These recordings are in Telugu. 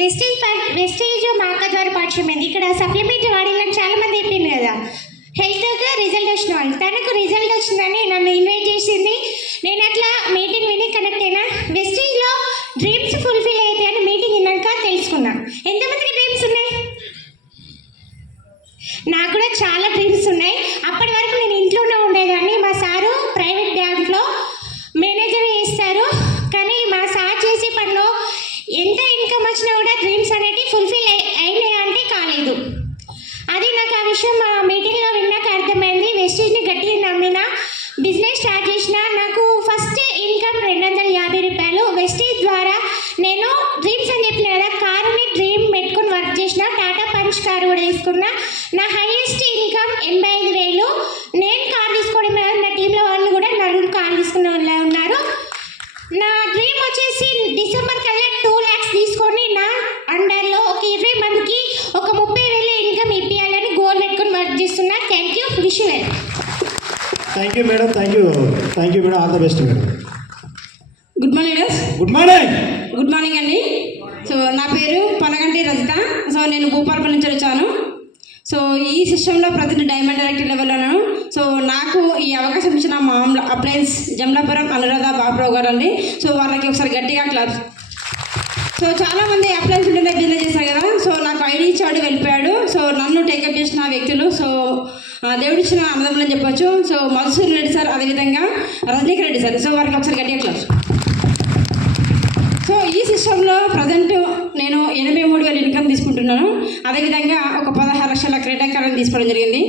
వెస్టేజ్ మా అక్క ద్వారా పరిచయం అయింది. ఇక్కడ సప్లిమెంటరీ వాడిన చాలా మంది చెప్పింది కదా, హెల్త్గా రిజల్ట్ వచ్చిన వాళ్ళు. తనకు రిజల్ట్ వచ్చిందని నన్ను ఇన్వైట్ చేసింది. నేను అట్లా మీటింగ్ విని కనెక్ట్ అయినా. వెస్టేజ్లో డ్రీమ్స్ ఫుల్ఫిల్ అయితే అని మీటింగ్ విన్నాక తెలుసుకున్నా. ఎంతమందికి డ్రీమ్స్ ఉన్నాయి? నాకు కూడా చాలా డ్రీమ్స్ ఉన్నాయి. అప్పటి వరకు నేను ఇంట్లోనే ఉండేదాన్ని. మా సారు ప్రైవేట్ బ్యాంక్లో మేనేజర్ చేస్తారు. కానీ మా సార్ చేసే పనిలో ఎంత ఇన్కమ్ వచ్చినా కూడా డ్రీమ్స్ అనేవి ఫుల్ఫిల్ అయినాయా అంటే కాలేదు. అది నాకు ఆ విషయం మా మీటింగ్లో విన్నాక అర్థమైంది. వెస్టేజ్ని గట్టిగా నమ్మిన బిజినెస్ స్టార్ట్ చేసిన. నాకు ఫస్ట్ ఇన్కమ్ 250 రూపాయలు. వెస్టేజ్ ద్వారా నేను డ్రీమ్స్ అని చెప్పిన కదా, కారుని డ్రీమ్ పెట్టుకుని వర్క్ చేసిన. టాటా పంచ్ కారు కూడా తీసుకున్నా. నా హైయెస్ట్ ఇన్కమ్ 85,000. నేను కారు తీసుకోవడం నా టీంలో వాళ్ళు కూడా 4 కారు తీసుకునే వాళ్ళు ఉన్నారు. నా డ్రీమ్ వచ్చేసి డిసెంబర్ కల్లా 2 lakhs తీసుకొని నా అండర్లో ఒక 20 మందికి ఒక 30,000 ఇన్కమ్ ఇప్పించాలని గోల్ పెట్టుకొని వర్క్ చేస్తున్నా. Thank you. Wish you well. Thank you madam. Thank you madam. All the best madam. Good morning leaders. Good morning. Good morning అండి. సో నా పేరు పనగంటి రజిత. సో నేను భూపాలపల్లి నుంచి వచ్చాను. సో ఈ సిస్టంలో ప్రతి డైమండ్ డైరెక్టర్ లెవెల్లోను. సో నాకు ఈ అవకాశం ఇచ్చిన మా అప్లయన్స్ జమలాపురం అనురాధ బాబురావు గారు అండి. సో వాళ్ళకి ఒకసారి గట్టిగా క్లాస్. సో చాలామంది అప్లయన్స్ ఉంటేనే బిజినెస్ చేశారు కదా. సో నాకు ఐడి ఇచ్చాడు, వెళ్ళిపోయాడు. సో నన్ను టేకప్ చేసిన వ్యక్తులు సో దేవుడిచ్చిన అన్నదమ్ములని చెప్పొచ్చు. సో మధుసూదన్ రెడ్డి సార్, అదేవిధంగా రజనీకాంత్ రెడ్డి సార్. సో వారికి ఒకసారి గట్టిగా క్లాస్. సో ఈ సిస్టంలో ప్రజెంట్ నేను 83,000 ఇన్కమ్ తీసుకుంటున్నాను. అదేవిధంగా ఒక 16 లక్షల క్రీడాకారాన్ని తీసుకోవడం జరిగింది.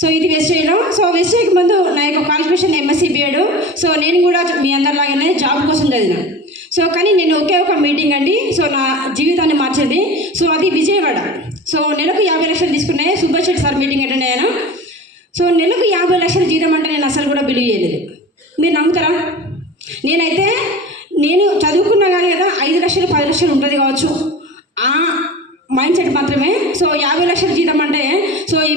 సో ఇది వెస్టేజ్లో. సో వెస్టేజ్కి ముందు నా యొక్క క్వాలిఫికేషన్ MSc B.Ed. సో నేను కూడా మీ అందరిలాగానే జాబ్ కోసం చదివిన. సో కానీ నేను ఒకే ఒక మీటింగ్ అండి సో నా జీవితాన్ని మార్చేది. సో అది విజయవాడ. సో నెలకు 50 లక్షలు తీసుకున్నాయి. Subhash Reddy sir meeting attend అయ్యాను. సో నెలకు 50 లక్షల జీతం అంటే నేను అసలు కూడా బిలీవ్ చేయలేదు. మీరు నమ్ముతారా? నేను చదువుకున్నా కానీ కదా 5 లక్షలు 10 లక్షలు ఉంటుంది కావచ్చు, ఆ మైండ్ సెట్ మాత్రమే. సో 50 లక్షల జీతం అంటే సో